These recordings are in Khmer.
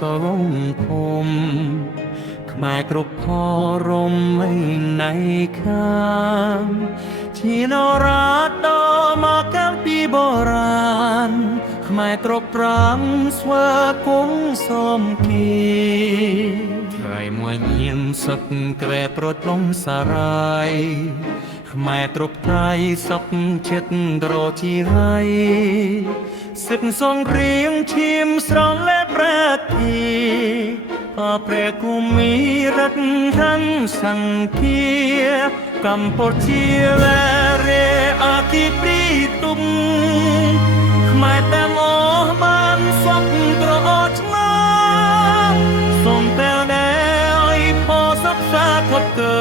សង្គមខ្មែរគ្រប់ផរមឯណៃខាងជានរាដ៏មកកាលពីបុរាណខ្មែរគ្រប់ប្រាំងស្វាគមន៍សមគីថ្ងៃមួយមានសឹកក្រែប្រត់លំសារាយខ្មែរគ្រប់ថៃសុខចិត្តរជាហើយសិទ្ធសង្គ្រាមឈាមស្រង់លែប្រទីព្រះគុំមីរដ្ឋខាន់សង្ឃាកម្ពុជាលែរេអគិព្រីទុំខ្មែរតាមអស់បានសុខត្រអឆ្ងាសូមតែឲ្យផសុខសាធុតកើ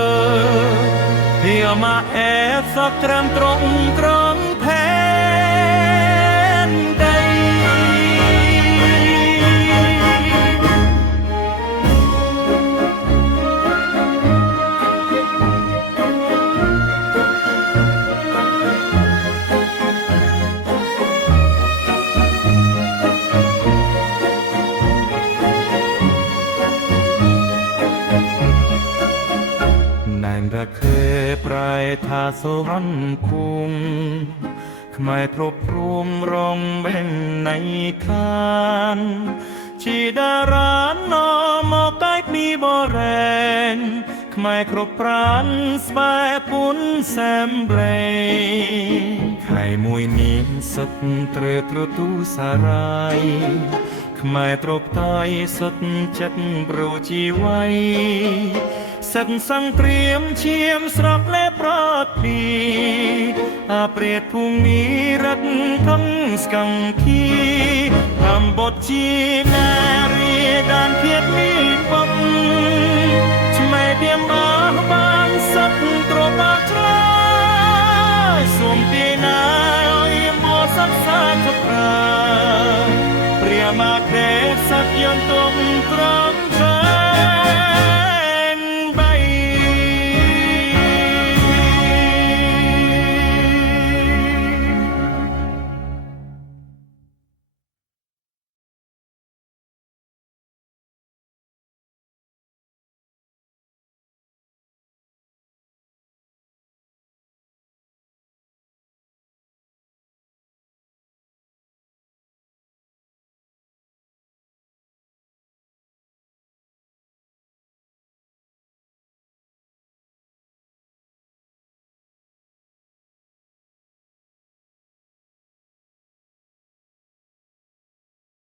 វាមកអែសកត្រាំត្រង់ក្រំផែនដីរខេប្រែថាសុវណ្ណគុំខ្មែរគ្រប់ព្រមរងបេងណៃខានជាតារាណមកតែពីបរែងខ្មែរគ្រប់ប្រានស្បែពុនសែមប្លេខែមួយមានសុខត្រេត្រទូសារាយខ្មែរគ្រប់តៃសុខចិត្តប្រជីវ័យសិទ្ធសង្គ្រាមឈាមស្រកលែប្រទីព្រះភូមិរដ្ឋធំស្កង្ឃីកម្ពុជានារីដានភាពមាន